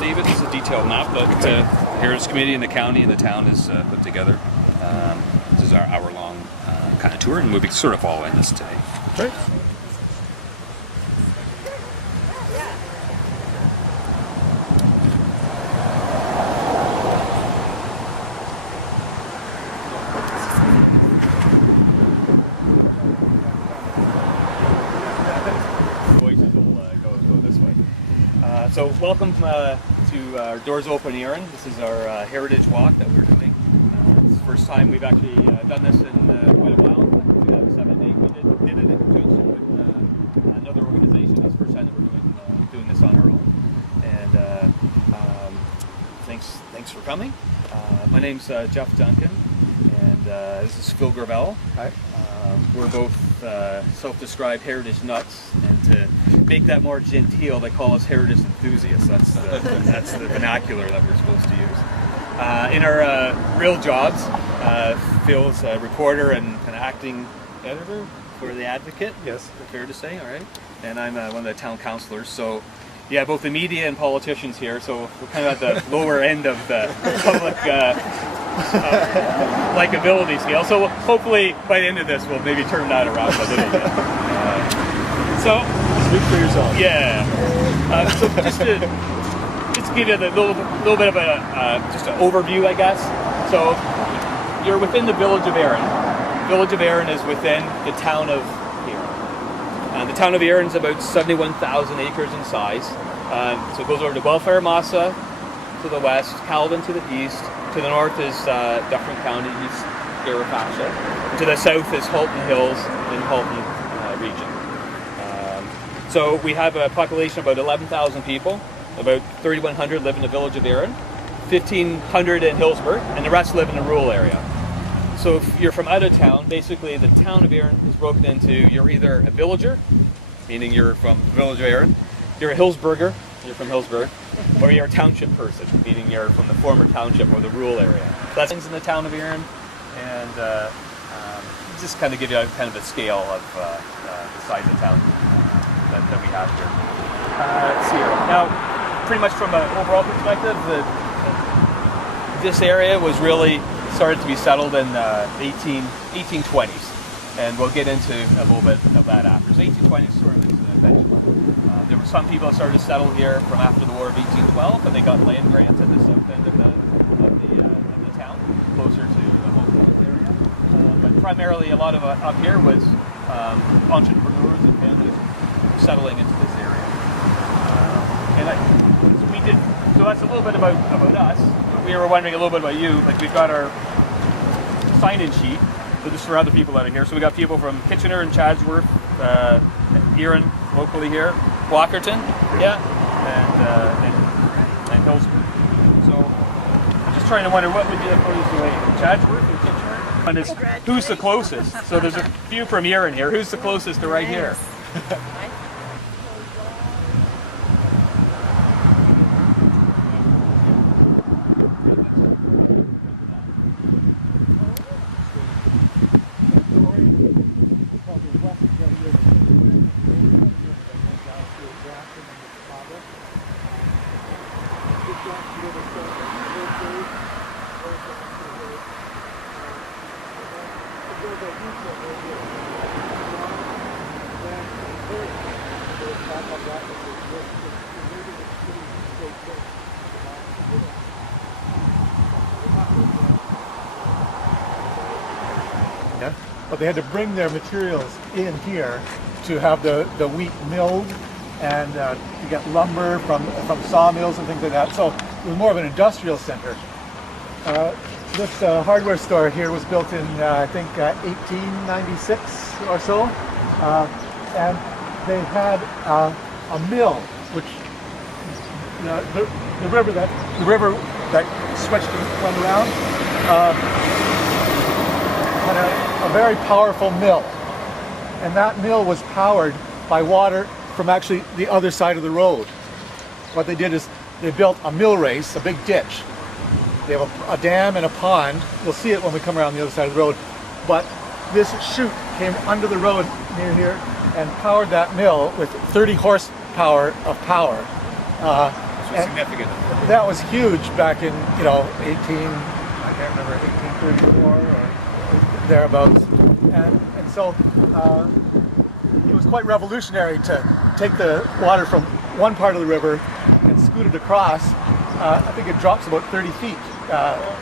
David. This is a detailed map that the Heritage Committee and the county and the town has put together. This is our hour-long kind of tour, and we'll be sort of following this today. Right. So welcome to our Doors Open Erin. This is our heritage walk that we're doing. It's the first time we've actually done this in quite a while. In 2007, we did it in conjunction with another organization. It's the first time that we're doing this on our own. And thanks for coming. My name's Jeff Duncan, and this is Phil Gravelle. Hi. We're both self-described heritage nuts, and to make that more genteel, they call us heritage enthusiasts. That's the vernacular that we're supposed to use. In our real jobs, Phil's a reporter and an acting editor for The Advocate. Yes. Fair to say, all right. And I'm one of the town councillors. So, yeah, both the media and politicians here. So we're kind of at the lower end of the public likability scale. So hopefully by the end of this, we'll maybe turn that around a little bit. So speak for yourself. Yeah. So just to give you a little bit of just an overview, I guess. So you're within the village of Erin. Village of Erin is within the town of Erin. The town of Erin is about 71,000 acres in size. So it goes over to Welfare Massa to the west, Calvin to the east. To the north is Dufferin County, East Garifasha. To the south is Halton Hills in Halton region. So we have a population of about 11,000 people. About 3,100 live in the village of Erin, 1,500 in Hillsburg, and the rest live in the rural area. So if you're from out of town, basically the town of Erin is broken into, you're either a villager, meaning you're from the village of Erin, you're a Hillsburger, you're from Hillsburg, or you're a township person, meaning you're from the former township or the rural area. That's things in the town of Erin, and just kind of give you kind of a scale of the size of town that we have here. Let's see here. Now, pretty much from an overall perspective, this area was really started to be settled in the 1820s, and we'll get into a little bit of that after. So 1820s sort of is the benchmark. There were some people that started to settle here from after the War of 1812, and they got land grants at the south end of the town, closer to the Hopewell area. But primarily, a lot of up here was entrepreneurs and families settling into this area. So that's a little bit about us. We were wondering a little bit about you. Like, we've got our sign-in sheet, so just for other people that are here. So we got people from Kitchener and Chadsworth, Erin locally here, Walkerton, yeah, and Hillsburg. So I'm just trying to wonder what would be the furthest away, Chadsworth or Kitchener? And who's the closest? So there's a few from Erin here. Who's the closest to right here? Yeah. But they had to bring their materials in here to have the wheat milled and to get lumber from sawmills and things like that. So it was more of an industrial center. This hardware store here was built in, I think, 1896 or so. And they had a mill, which the river that switched and went around had a very powerful mill, and that mill was powered by water from actually the other side of the road. What they did is they built a mill race, a big ditch. They have a dam and a pond. You'll see it when we come around the other side of the road. But this chute came under the road near here and powered that mill with 30 horsepower of power which was significant. That was huge back in, you know, I can't remember, 1834 or thereabouts. And so it was quite revolutionary to take the water from one part of the river and scoot it across. I think it drops about 30 feet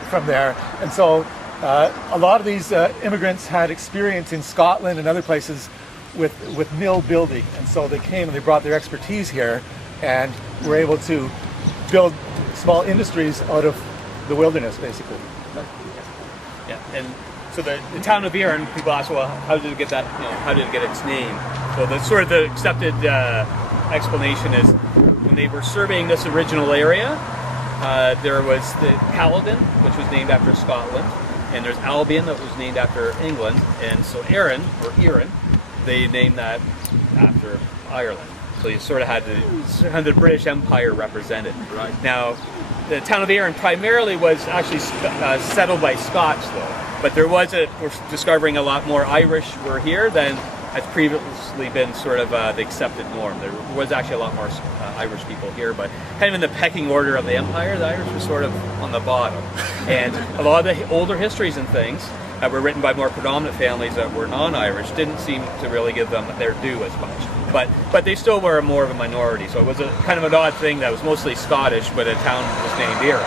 from there. And so a lot of these immigrants had experience in Scotland and other places with mill building. And so they came and they brought their expertise here and were able to build small industries out of the wilderness, basically. Yeah, and so the town of Erin, people ask, well, how did it get that? You know, how did it get its name? So the sort of the accepted explanation is when they were surveying this original area, there was the Caledon, which was named after Scotland, and there's Albion that was named after England, and so Erin, or Erin, they named that after Ireland. So you sort of had the British Empire represented. Right. Now, the town of Erin primarily was actually settled by Scots, though. But we're discovering a lot more Irish were here than has previously been sort of the accepted norm. There was actually a lot more Irish people here, but kind of in the pecking order of the empire, the Irish were sort of on the bottom. And a lot of the older histories and things that were written by more predominant families that were non-Irish didn't seem to really give them their due as much. But they still were more of a minority, so it was a kind of an odd thing that was mostly Scottish, but a town was named Erin.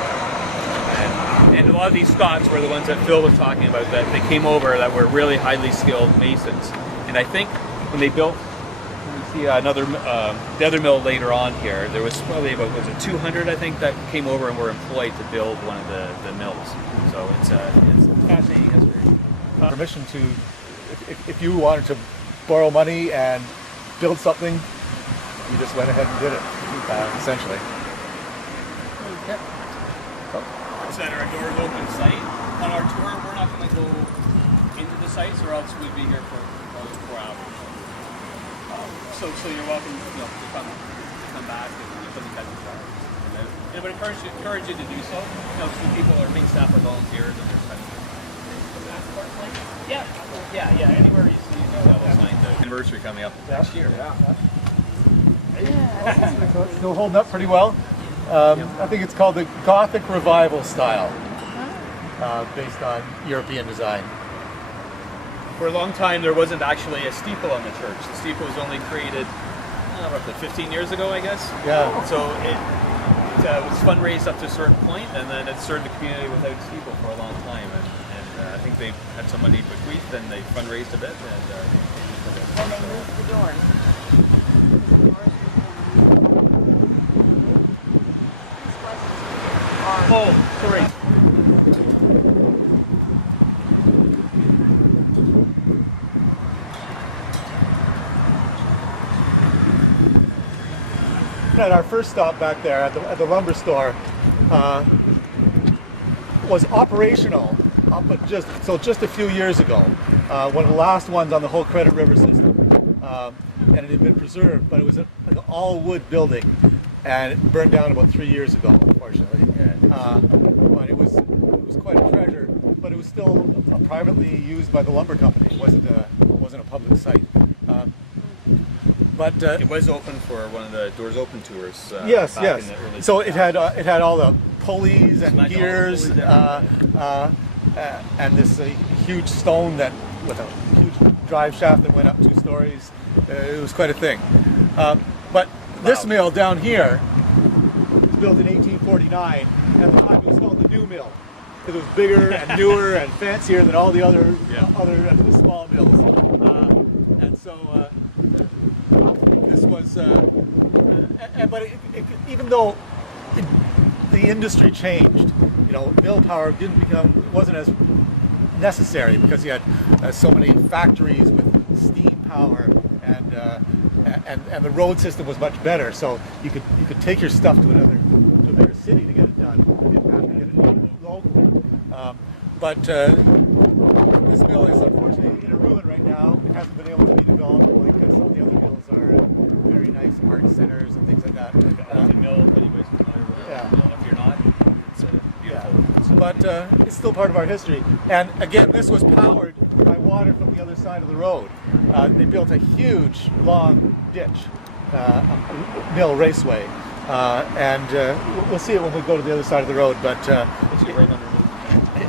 And a lot of these Scots were the ones that Phil was talking about, that they came over that were really highly skilled masons. And I think when they built, we see the other mill later on here, there was probably about, 200, I think, that came over and were employed to build one of the mills. So it's fascinating history. Permission to, if you wanted to borrow money and build something, you just went ahead and did it, essentially. Okay. It's at our Doors Open site. On our tour, we're not going to go into the sites, or else we'd be here for probably 4 hours. So you're welcome, to come back and you can cut the flowers. I would encourage you to do so. Some people are being staff or volunteers, and they're spending their time. Yeah. Anywhere you see that's fine. The anniversary coming up next year. So it's still holding up pretty well. I think it's called the Gothic Revival style, based on European design. For a long time, there wasn't actually a steeple on the church. The steeple was only created roughly 15 years ago, I guess. Yeah. So it was fundraised up to a certain point, and then it served the community without steeple for a long time. And I think they had some money bequeathed, and they fundraised a bit. And they moved the doors. Oh, sorry. At our first stop back there at the lumber store was operational, but just a few years ago. One of the last ones on the whole Credit River system, and it had been preserved, but it was an all-wood building, and it burned down about 3 years ago, unfortunately. But it was quite a treasure. But it was still privately used by the lumber company. It wasn't a public site. But it was open for one of the Doors Open tours. Yes. In the early So it 2000s. had all the pulleys and gears, and this huge stone with a huge drive shaft that went up 2 stories. It was quite a thing. But this mill down here was built in 1849, and at the time it was called the new mill because it was bigger and newer and fancier than all the other small mills. And so. This was, but even though the industry changed, mill power wasn't as necessary because you had so many factories with steam power, and the road system was much better. So you could take your stuff to a bigger city to get it done. You didn't have to get it done locally. But this mill is unfortunately in a ruin right now. It hasn't been able to be developed like some of the other mills are. Very nice art centers and things like that. If you're not, it's beautiful. Yeah. But it's still part of our history. And again, this was powered by water from the other side of the road. They built a huge, long ditch, mill Raceway, We'll see it when we go to the other side of the road, but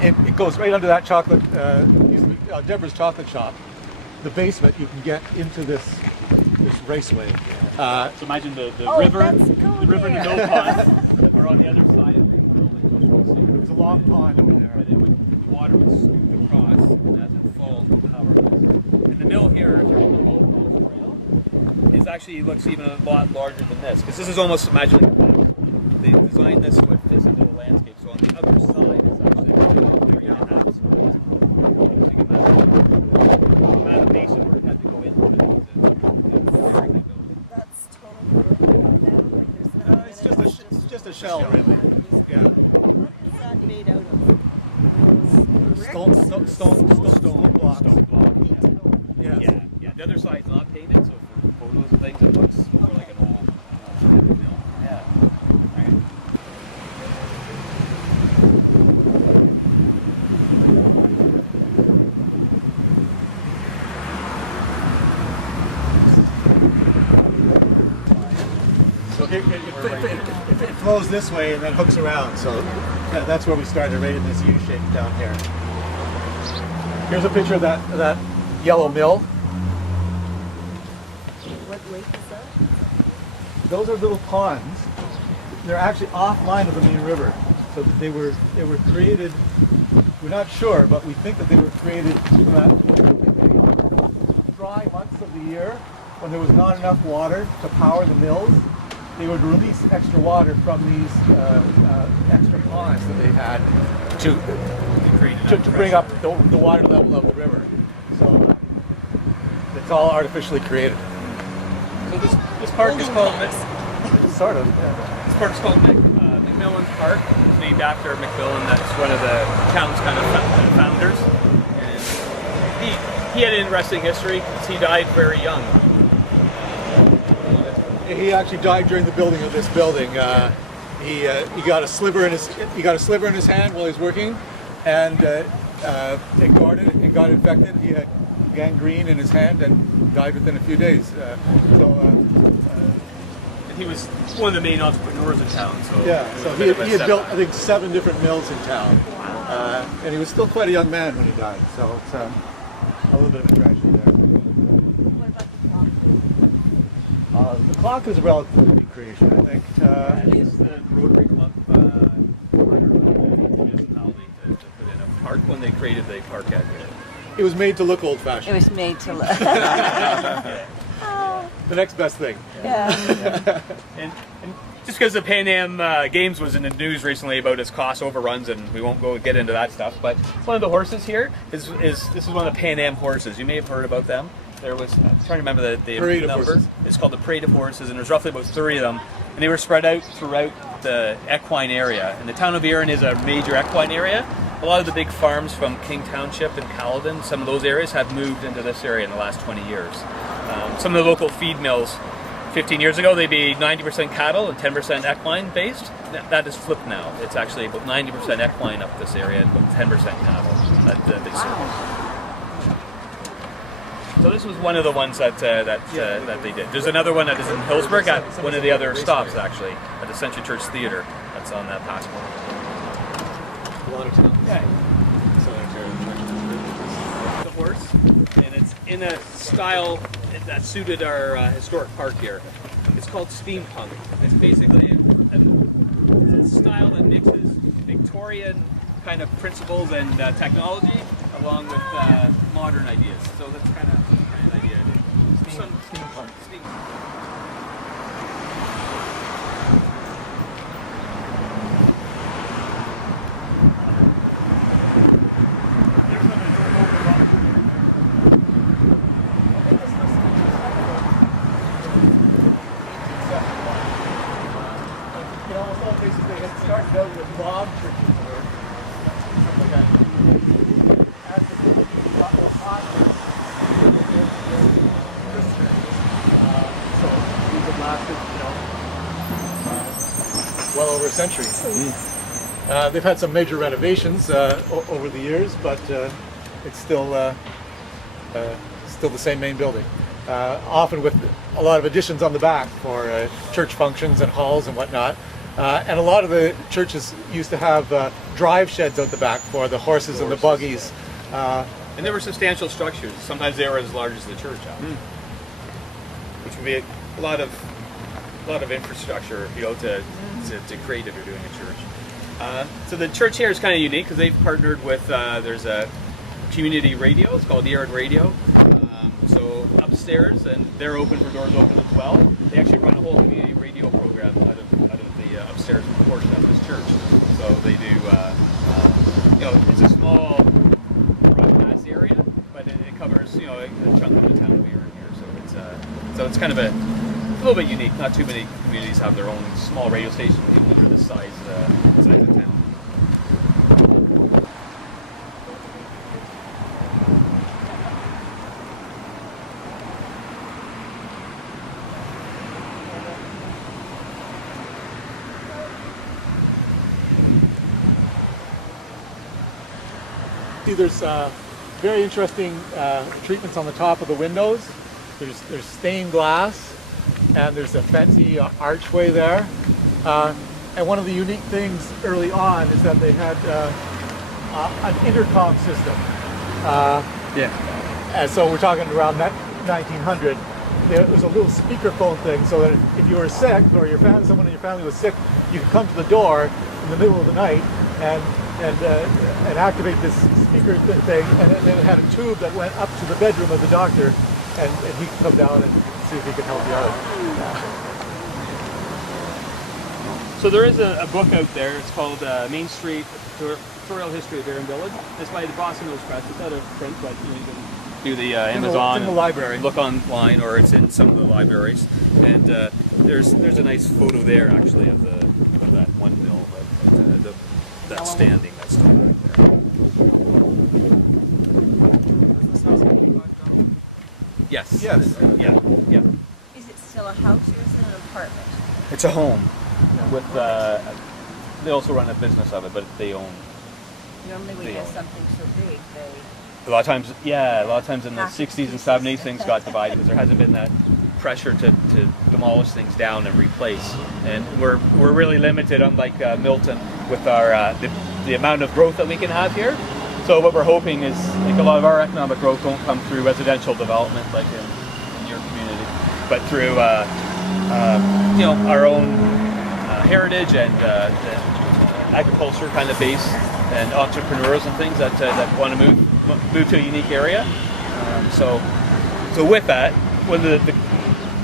it goes right under that chocolate, Deborah's chocolate shop. The basement, you can get into this raceway. So imagine the river and the mill pond. We're on the other side of the building. There's a long pond over there. The water would scoop across, and as it falls, the power goes. And the mill here, is actually looks even a lot larger than this, because this is almost, imagine, they designed this to fit into the landscape. So on the other side is actually 3.5 stories. The basin where it had to go into the building. That's totally. It's just a shell, really. Yeah. Is that made out of Stone blocks. Yeah. Yeah. The other side's not painted, so for photos and things, it looks more like an old mill. Yeah. Right. So it flows this way and then hooks around. So that's where we started, right in this U shape down here. Here's a picture of that yellow mill. what lake is that? Those are little ponds. They're actually offline of the main river. So they were created. We're not sure, but we think that they were created so that dry months of the year, when there was not enough water to power the mills, they would release extra water from these extra ponds that they had to bring up the water level of the river. So it's all artificially created. So this park is called Sort of. This park is called McMillan Park. It's named after McMillan. That's one of the town's kind of founders. And he had an interesting history because he died very young. He actually died during the building of this building. He got a sliver in his hand while he was working, and it got infected. He had gangrene in his hand and died within a few days. And he was one of the main entrepreneurs in town. So so he had built, I think, 7 different mills in town, and he was still quite a young man when he died. So it's a little bit of a tragedy there. What about the clock? The clock is a relatively new creation, I think. I think it's the Rotary Club municipality to put in a park when they created the park out here. It was made to look It old-fashioned. was made to look. The next best thing. Yeah. And just because the Pan Am Games was in the news recently about its cost overruns, and we won't get into that stuff, but one of the horses here is one of the Pan Am horses. You may have heard about them. There was, I'm trying to remember the Parade of number. horses. It's called the Parade of Horses, and there's roughly about 30 of them, and they were spread out throughout the equine area. And the town of Erin is a major equine area. A lot of the big farms from King Township and Caledon, some of those areas have moved into this area in the last 20 years. Some of the local feed mills, 15 years ago, they'd be 90% cattle and 10% equine based. That is flipped now. It's actually about 90% equine up this area and about 10% cattle that they service. So this was one of the ones that they did. There's another one that is in Hillsburg at one of the other stops, actually, at the Century Church Theatre. That's on that passport. Yeah. The horse, and it's in a style that suited our historic park here. It's called steampunk. It's basically a style that mixes Victorian kind of principles and technology along with modern ideas. So that's kind of an idea. Steampunk. In almost all cases, they had started out with log churches or something like that. After the got more popular, so these have lasted, well over a century. They've had some major renovations over the years, but it's still the same main building. often with a lot of additions on the back for church functions and halls and whatnot. And a lot of the churches used to have drive sheds out the back for the horses and the buggies. And there were substantial structures. Sometimes they were as large as the church house, which would be a lot of infrastructure, you know, to create if you're doing a church. So the church here is kind of unique because they've partnered with there's a community radio. It's called Erin Radio. So upstairs, and they're open for Doors Open as well. They actually run a whole community radio program out of the upstairs portion of this church. So they do, you know, it's a small broadcast area, but it covers, you know, a chunk of the town we are in here. So it's kind of a little bit unique. Not too many communities have their own small radio station this size of town. There's very interesting treatments on the top of the windows. There's stained glass, and there's a fancy archway there. And one of the unique things early on is that they had an intercom system. And so we're talking around 1900. There was a little speakerphone thing, so that if you were sick or someone in your family was sick, you could come to the door in the middle of the night and activate this speaker thing, and then it had a tube that went up to the bedroom of the doctor, and he could come down and see if he could help you out. So there is a book out there. It's called Main Street Pictorial History of Erin Village. It's by the Boston Hills Press. It's out of print, but you know, you can do the Amazon. It's in the library. Look online, or it's in some of the libraries. And there's a nice photo there, actually, of that one mill, that's standing. That's still right there. Yes. Yeah. Is it still a house or is it an apartment? It's a home. With they also run a business of it, but they own. Normally we get something so big, A lot of times in the Have to 60s and 70s, things got divided because there hasn't been that pressure to demolish things down and replace. And we're really limited, unlike Milton, with our the amount of growth that we can have here. So what we're hoping is, like, a lot of our economic growth won't come through residential development like in your community, but through you know, our own heritage and agriculture kind of base, and entrepreneurs and things that want to move to a unique area. So with that, one of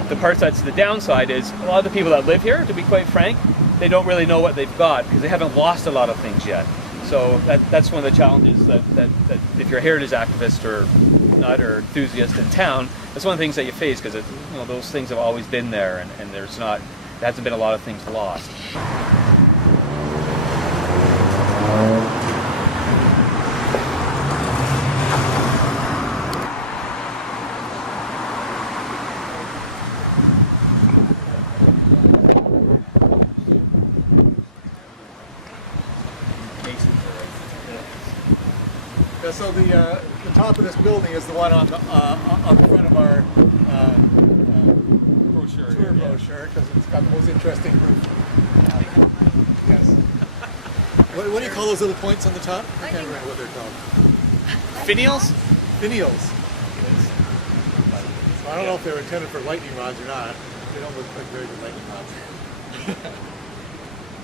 the parts that's the downside is a lot of the people that live here, to be quite frank, they don't really know what they've got because they haven't lost a lot of things yet. So that's one of the challenges that if you're a heritage activist or not, or enthusiast in town, that's one of the things that you face, because you know, those things have always been there, and there hasn't been a lot of things lost. So the top of this building is the one on the front of our tour brochure, because it's got the most interesting roof. Yes. What do you call those little points on the top? I can't remember what they're called. Finials? Finials. So I don't know if they were intended for lightning rods or not. They don't look like very good lightning rods.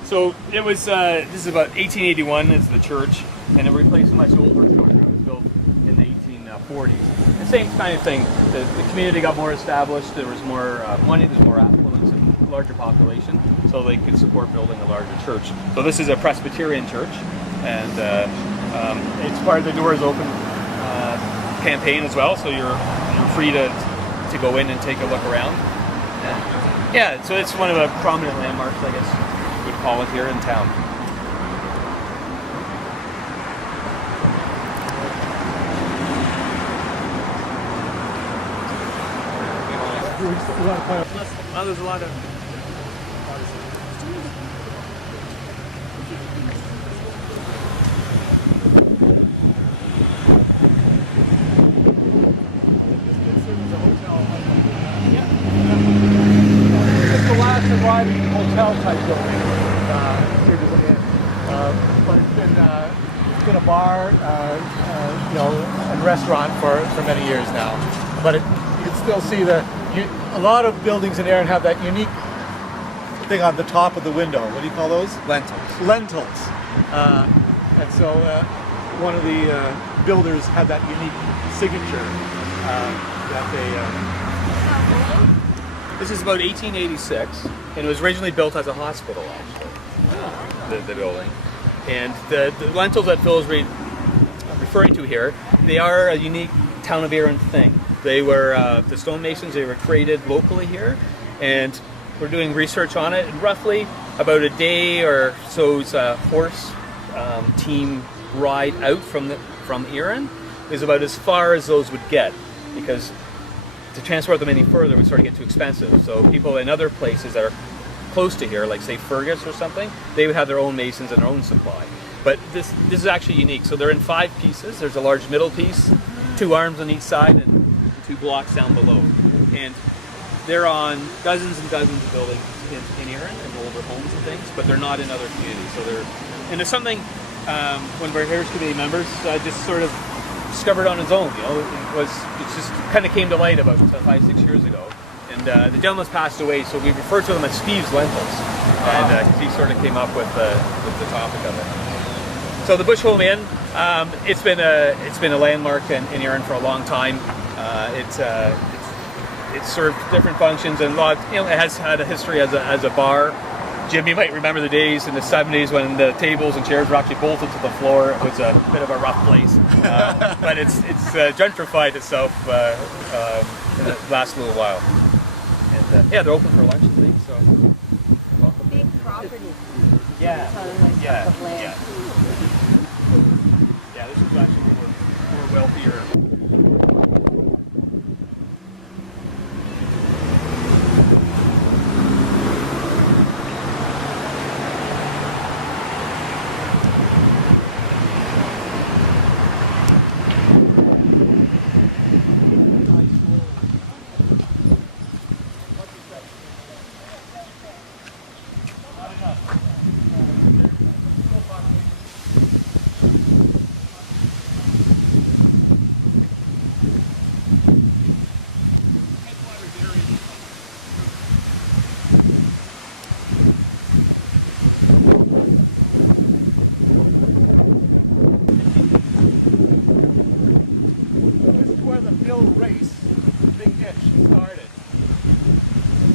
So it was, this is about 1881 is the church, and it replaced a much older church that was built in the 1840s. The same kind of thing, the community got more established, there was more money, there's more affluence, and larger population, so they could support building a larger church. So this is a Presbyterian church, and it's part of the Doors Open campaign as well, so you're free to go in and take a look around. Yeah, so it's one of the prominent landmarks, I guess would call it, here in town. Well, There's a lot of a hotel hotel type building here to the inn. But it's been a bar, and restaurant for many years now. But you can still see a lot of buildings in Erin have that unique thing on the top of the window. What do you call those? Lentils. Lentils. And so one of the builders had that unique signature that This is about 1886, and it was originally built as a hospital, actually, the building. And the lentils that Phil's referring to here, they are a unique town of Erin thing. They were, the stonemasons, they were created locally here, and we're doing research on it, and roughly about a day or so's horse team ride out from Erin is about as far as those would get, because to transport them any further would start to get too expensive. So people in other places that are close to here, like say Fergus or something, they would have their own masons and their own supply. But this is actually unique. So they're in 5 pieces. There's a large middle piece, 2 arms on each side, and 2 blocks down below. And they're on dozens and dozens of buildings in Erin and older homes and things, but they're not in other communities. So and there's something one of our Heritage Committee members just sort of discovered on his own. It just kind of came to light about 5-6 years ago. And the gentleman's passed away, so we refer to them as Steve's Lentils, and he sort of came up with the topic of it. So the Bush Home Inn, it's been a landmark in Erin for a long time. It's served different functions, and it has had a history as a bar. Jim, you might remember the days in the 70s when the tables and chairs were actually bolted to the floor. It was a bit of a rough place, but it's gentrified itself in the last little while. And yeah, they're open for lunch and things. So welcome. Big property. Yeah, yeah. This is actually more wealthier.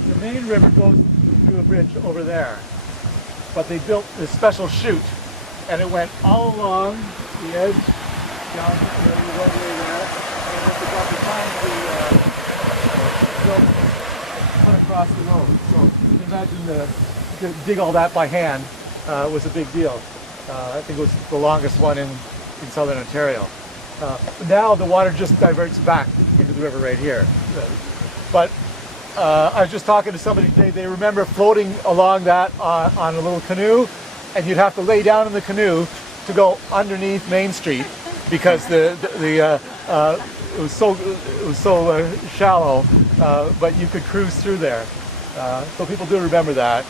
The main river goes through a bridge over there, but they built this special chute, and it went all along the edge down the roadway there, and it was about the time we put across the road. So imagine to dig all that by hand was a big deal. I think it was the longest one in southern Ontario. Now the water just diverts back into the river right here. But I was just talking to somebody today, they remember floating along that on a little canoe, and you'd have to lay down in the canoe to go underneath Main Street because it was so shallow, but you could cruise through there. So people do remember that,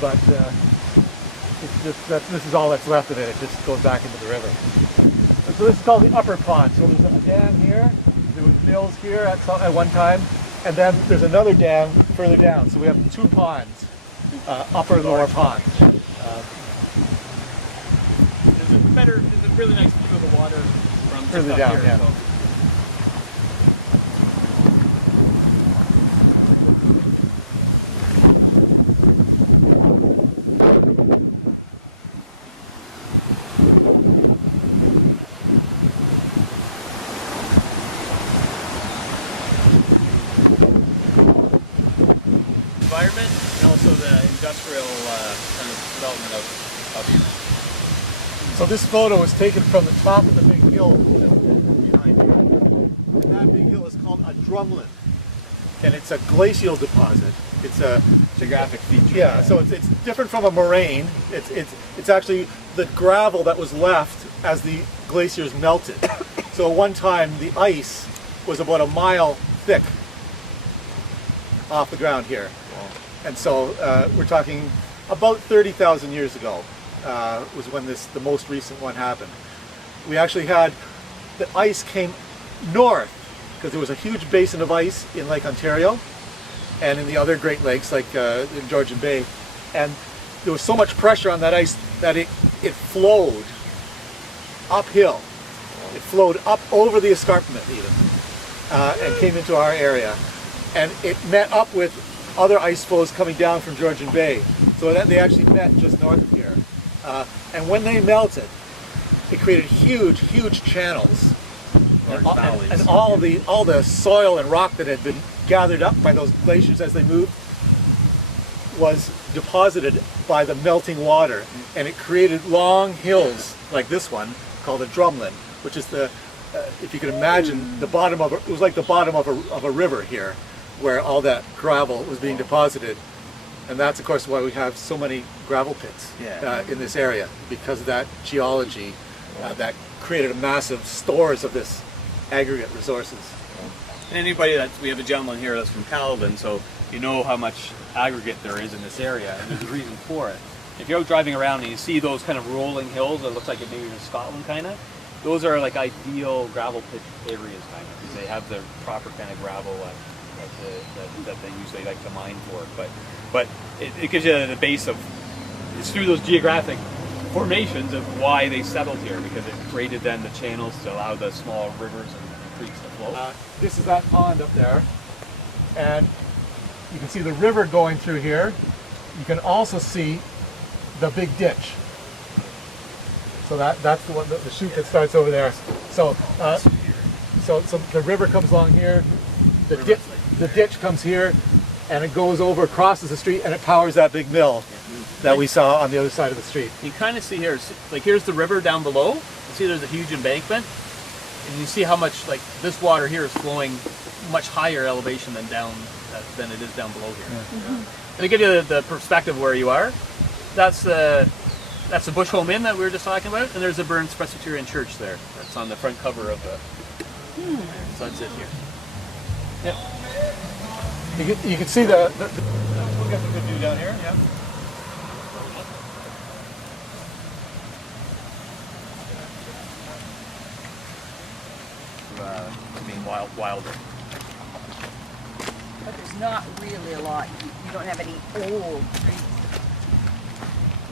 but it's just this is all that's left of it. It just goes back into the river. So this is called the upper pond. So there's a dam here. There was mills here at one time, and then there's another dam further down. So we have 2 ponds, upper and lower ponds. There's a really nice view of the water from further down. Here, yeah. so. Environment and also the industrial kind of development of Erin. So this photo was taken from the top of the big hill behind here. And that big hill is called a drumlin, and it's a glacial deposit. It's a Geographic feature. Yeah, so it's different from a moraine. It's actually the gravel that was left as the glaciers melted. So at one time the ice was about a mile thick off the ground here. And so we're talking about 30,000 years ago was when the most recent one happened. We actually had, the ice came north because there was a huge basin of ice in Lake Ontario and in the other Great Lakes like in Georgian Bay, and there was so much pressure on that ice that it flowed uphill. It flowed up over the escarpment even and came into our area, and it met up with other ice flows coming down from Georgian Bay, so that they actually met just north of here. And when they melted, it created huge channels, and all the soil and rock that had been gathered up by those glaciers as they moved was deposited by the melting water, and it created long hills like this one called a drumlin, which is the if you can imagine the bottom of it was like the bottom of a river here, where all that gravel was being deposited. And that's of course why we have so many gravel pits in this area, because of that geology that created a massive stores of this aggregate resources. And anybody we have a gentleman here that's from Calvin, so you know how much aggregate there is in this area, and there's a reason for it. If you're out driving around and you see those kind of rolling hills that looks like it maybe in Scotland kind of, those are like ideal gravel pit areas kind of, because they have the proper kind of gravel that they usually like to mine for. But it gives you the base of, it's through those geographic formations of why they settled here, because it created then the channels to allow the small rivers and creeks to flow. This is that pond up there, and you can see the river going through here. You can also see the big ditch. So that's the one, the chute that starts over there. So so the river comes along here, the ditch comes here, and it goes over, crosses the street, and it powers that big mill that we saw on the other side of the street. You kind of see here, like here's the river down below. You see there's a huge embankment, and you see how much, like this water here is flowing much higher elevation than it is down below here. Yeah. And to give you the perspective where you are, that's the Bush Home Inn that we were just talking about, and there's the Burns Presbyterian Church there. That's on the front cover of the. So that's it here. Yep. You can see the we'll get the good view down here. Yeah. Being wilder. But there's not really a lot. You don't have any old trees.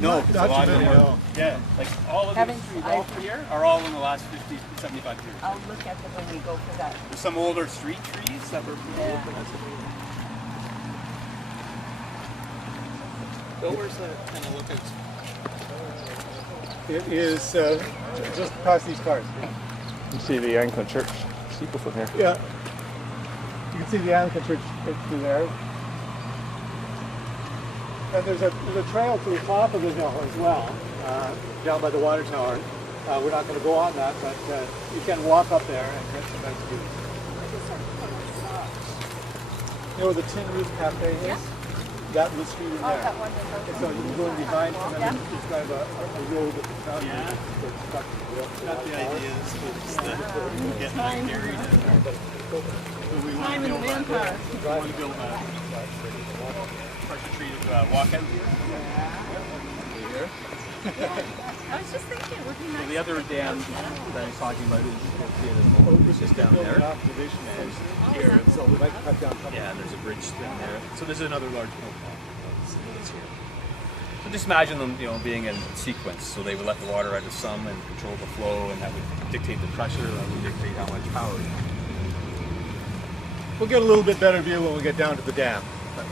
No, because a lot of them no. Yeah, like all of these trees all through here are all in the last 50, 75 years. I'll look at them when we go for that. There's some older street trees that were Yeah. Bill, where's the kind of lookout? It is just past these cars. You see the Anglican Church steeple from here. Yeah. You can see the Anglican Church through there. And there's a trail to the top of the hill as well, down by the water tower. We're not going to go on that, but you can walk up there and get some nice views. You know where the Tin Roof Cafe is? Yeah. That was the street in there. That one And so you can go in behind, and then it's kind of a road at the front. Yeah. Not the idea is to get buried in there. We want to build a partially treated walkout here. I was just thinking it would be nice. The other dam that he's talking about is just down there. And here, So we might cut down. yeah, there's a bridge down there. So this is another large snowfall. That's here. So just imagine them, being in sequence. So they would let the water out of some and control the flow, and that would dictate the pressure. That would dictate how much power. We'll get a little bit better view when we get down to the dam. But,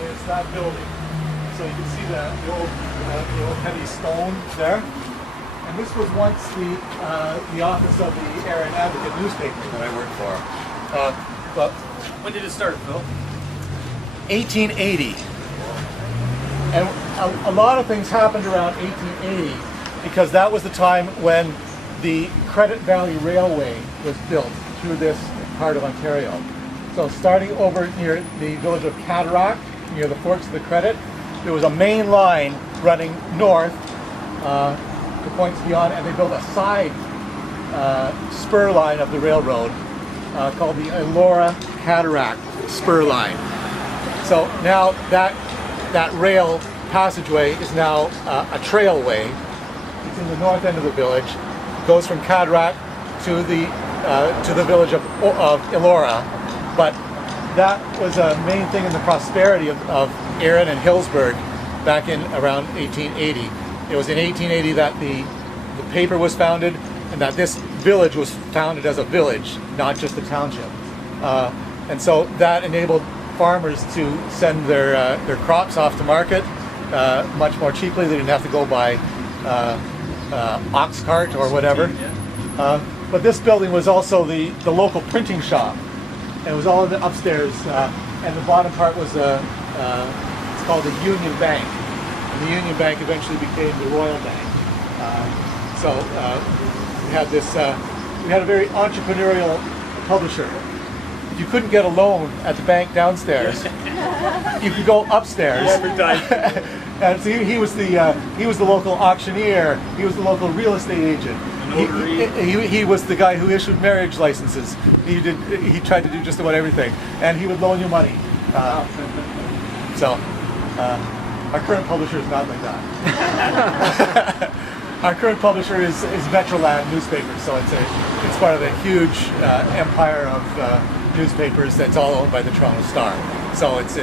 It's that building. So you can see the old heavy stone there. And this was once the office of the Erin Advocate newspaper that I worked for. But When did it start, Phil? 1880. And a lot of things happened around 1880 because that was the time when the Credit Valley Railway was built through this part of Ontario. So starting over near the village of Cataract, near the Forks of the Credit, there was a main line running north to points beyond, and they built a side spur line of the railroad called the Elora Cataract Spur Line. So now that rail passageway is now a trailway. It's in the north end of the village. It goes from Cataract to the village of Elora. But that was a main thing in the prosperity of Erin and Hillsburg back in around 1880. It was in 1880 that the paper was founded, and that this village was founded as a village, not just a township. And so that enabled farmers to send their crops off to market much more cheaply. They didn't have to go by ox cart or whatever. But this building was also the local printing shop. And it was all in the upstairs, and the bottom part was it's called the Union Bank. And the Union Bank eventually became the Royal Bank. So we had this. We had a very entrepreneurial publisher. If you couldn't get a loan at the bank downstairs, you could go upstairs. And so he was the local auctioneer. He was the local real estate agent. He was the guy who issued marriage licenses. He tried to do just about everything, and he would loan you money. So our current publisher is not like that. Our current publisher is Metroland Newspapers, so it's part of a huge empire of newspapers that's all owned by the Toronto Star. So it's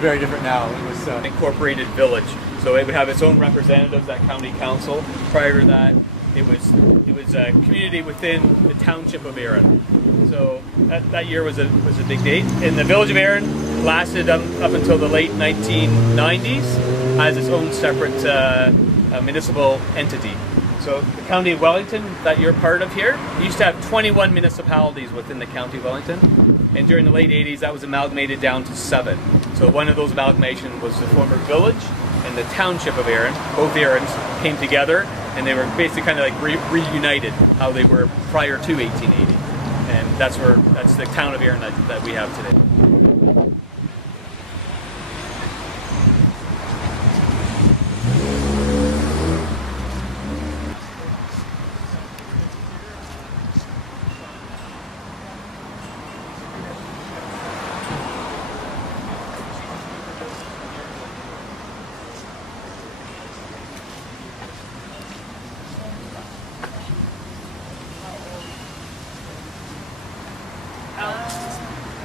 very different now. It was An incorporated village, so it would have its own representatives at county council. Prior to that, it was a community within the township of Erin. So that year was a big date. And the village of Erin lasted up until the late 1990s as its own separate municipal entity. So the county of Wellington that you're part of here, used to have 21 municipalities within the county of Wellington. And during the late 80s, that was amalgamated down to 7. So one of those amalgamations was the former village and the township of Erin. Both Erins came together, and they were basically kind of like reunited how they were prior to 1880. And that's the town of Erin that we have today.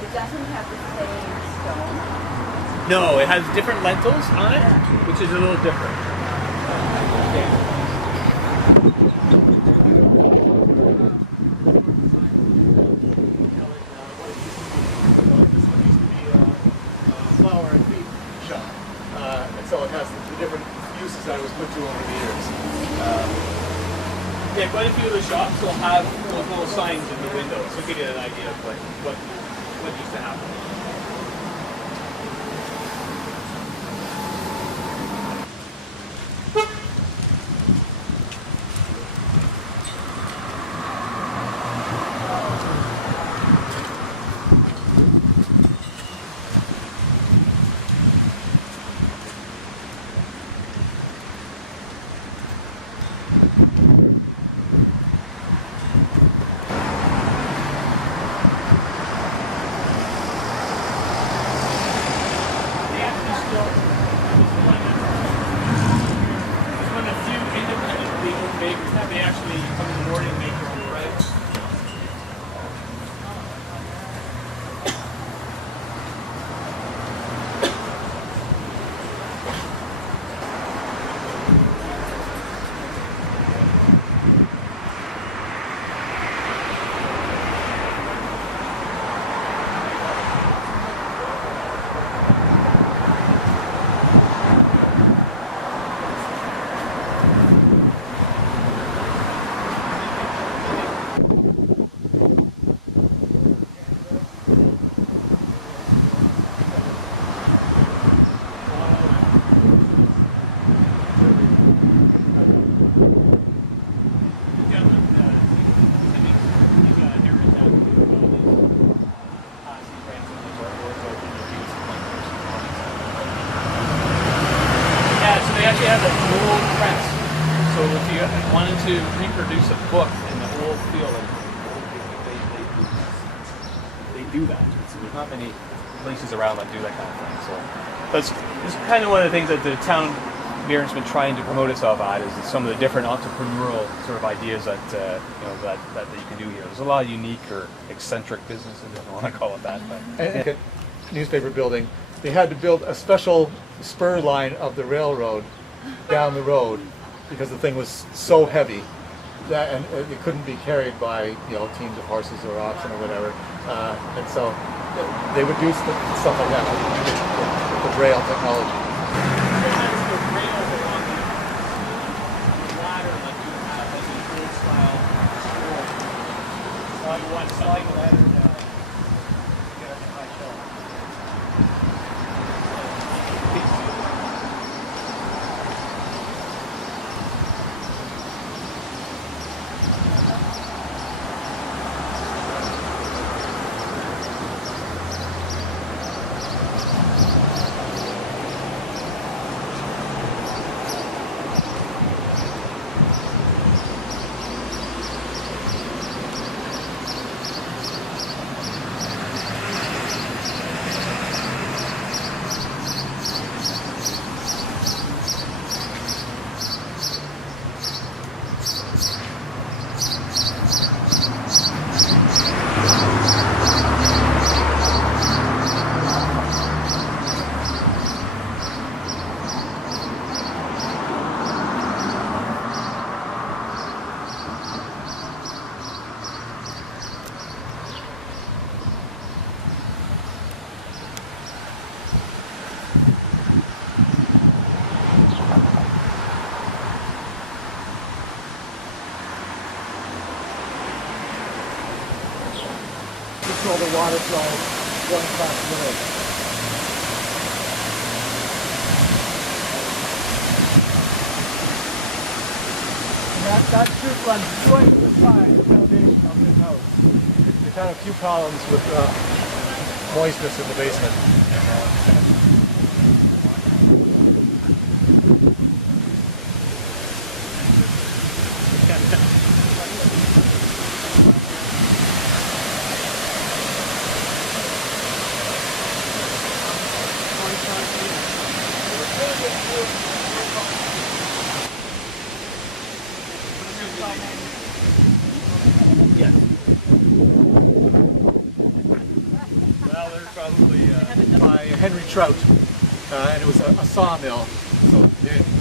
It doesn't have the same stone. No, it has different lentils on it, which is a little different. flour and wheat shop. And so it has the different uses that it was put to over the years. Yeah, quite a few of the shops will have those little signs in the windows, so give you an idea of what used to happen. They actually come in the morning and make their own bread. oldest book in the whole field. They do that. There's not many places around that do that kind of thing. So that's kind of one of the things that the town of Erin's been trying to promote itself at, is some of the different entrepreneurial sort of ideas that that you can do here. There's a lot of unique or eccentric businesses, if you want to call it that. But And newspaper building, they had to build a special spur line of the railroad down the road because the thing was so heavy that, and it couldn't be carried by teams of horses or oxen or whatever, and so they would do stuff like that with the rail technology. All the water flow going across the road. That chute runs right beside the foundation of this house. There's kind of a few columns with moistness in the basement. yes. Well, there's probably By Henry Trout, and it was a sawmill. So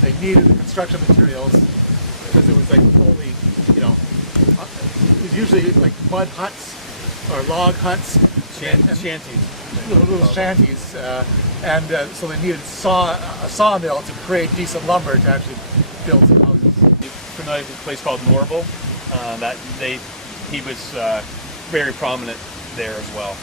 they needed the construction materials because it was like only, it was usually like mud huts or log huts, shanties. little shanties, and so they needed a sawmill to create decent lumber to actually build some houses. Familiar with a place called Norval? He was very prominent there as well.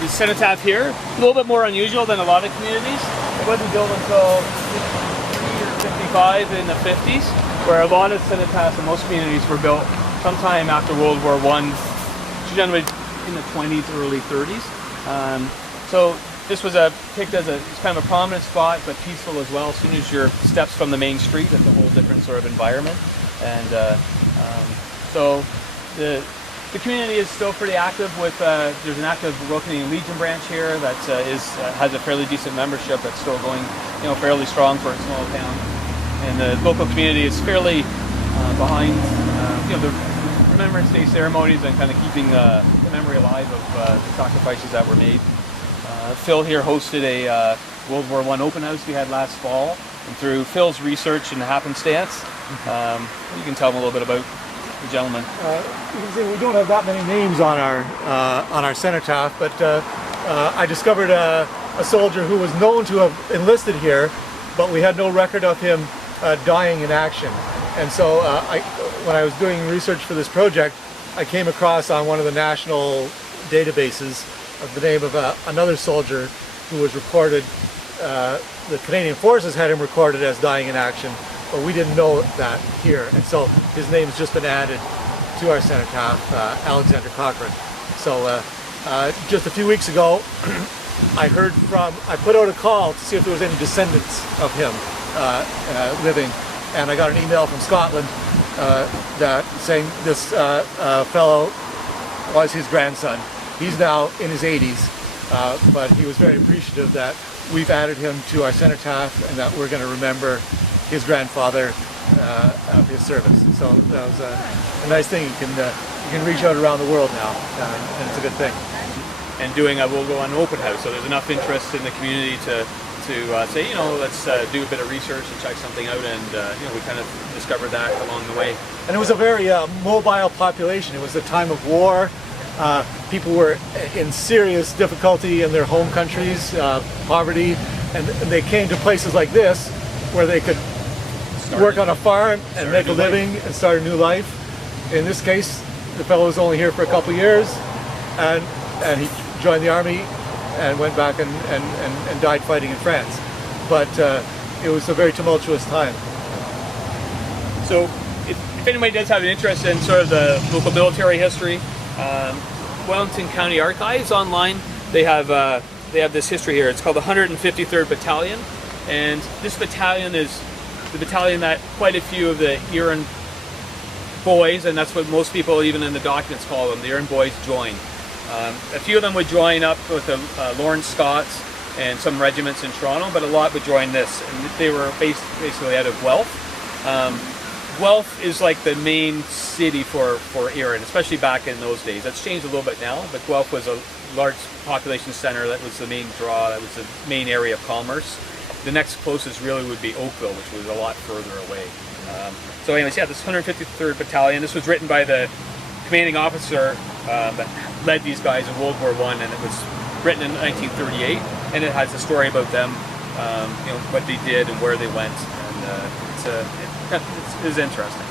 The Cenotaph here, a little bit more unusual than a lot of communities. It wasn't built until 50 or 55 in the 50s, where a lot of cenotaphs in most communities were built sometime after World War I, generally in the 20s, early 30s. So this was picked as it's kind of a prominent spot, but peaceful as well. As soon as you're steps from the main street, it's a whole different sort of environment. And so The community is still pretty active with, there's an active Royal Canadian Legion branch here that has a fairly decent membership that's still going, fairly strong for a small town. And the local community is fairly behind, the Remembrance Day ceremonies and kind of keeping the memory alive of the sacrifices that were made. Phil here hosted a World War I open house we had last fall, and through Phil's research and happenstance, you can tell them a little bit about the gentleman. You can see we don't have that many names on our cenotaph, but I discovered a soldier who was known to have enlisted here, but we had no record of him dying in action. And so when I was doing research for this project, I came across on one of the national databases of the name of another soldier who was recorded. The Canadian Forces had him recorded as dying in action, but we didn't know that here. And so his name's just been added to our cenotaph, Alexander Cochrane. So just a few weeks ago, I put out a call to see if there was any descendants of him living, and I got an email from Scotland that saying this fellow was his grandson. He's now in his 80s, but he was very appreciative that we've added him to our cenotaph and that we're going to remember his grandfather of his service. So that was a nice thing. You can reach out around the world now, and it's a good thing. And doing a World War I open house, so there's enough interest in the community to say, let's do a bit of research and check something out, and we kind of discovered that along the way. And it was a very mobile population. It was a time of war. People were in serious difficulty in their home countries, poverty, and they came to places like this where they could work on a farm and make a living and start a new life. In this case, the fellow was only here for a couple of years, and he joined the army and went back and died fighting in France. But it was a very tumultuous time. So if anybody does have an interest in sort of the local military history, Wellington County Archives online, they have this history here. It's called the 153rd Battalion, and this battalion is the battalion that quite a few of the Erin boys, and that's what most people even in the documents call them, the Erin boys, joined. A few of them would join up with the Lawrence Scots and some regiments in Toronto, but a lot would join this, and they were basically out of Guelph. Guelph is like the main city for Erin, especially back in those days. That's changed a little bit now, but Guelph was a large population center. That was the main draw. That was the main area of commerce. The next closest really would be Oakville, which was a lot further away. So anyways, yeah, this 153rd Battalion, this was written by the commanding officer that led these guys in World War I, and it was written in 1938, and it has a story about them, what they did and where they went, and it's interesting.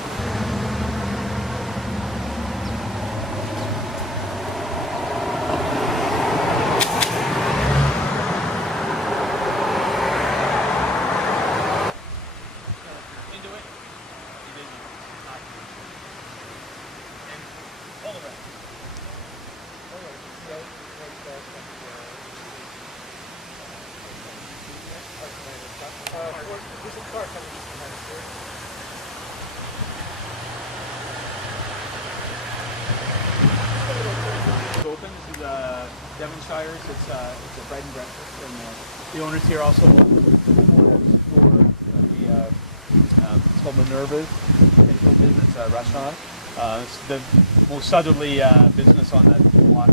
Devonshire's. It's a bread and breakfast, and the owners here also it's called Minerva's. It's a restaurant. It's the most southerly business on that block.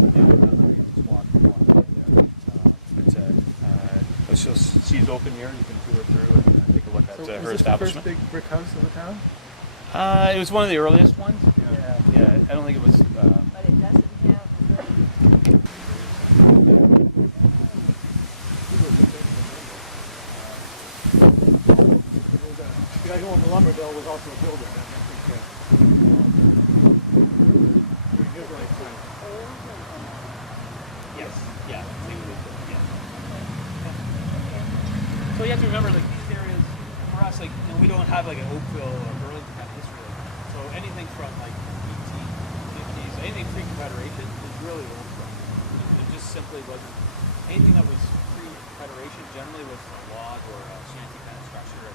She's open here. You can tour through and take a look at her establishment. Was this the first big brick house of the town? It was one of the earliest ones. Yeah. I don't think it was. But it doesn't have. The guy who owned the lumber mill was also a builder. Yes. Yeah. So you have to remember, like, these areas for us, like, we don't have like an Oakville or Burlington kind of history. So anything from like 1850s, anything pre-Confederation is really old from. It just simply wasn't anything that was pre-Confederation. Generally was a log or a shanty kind of structure.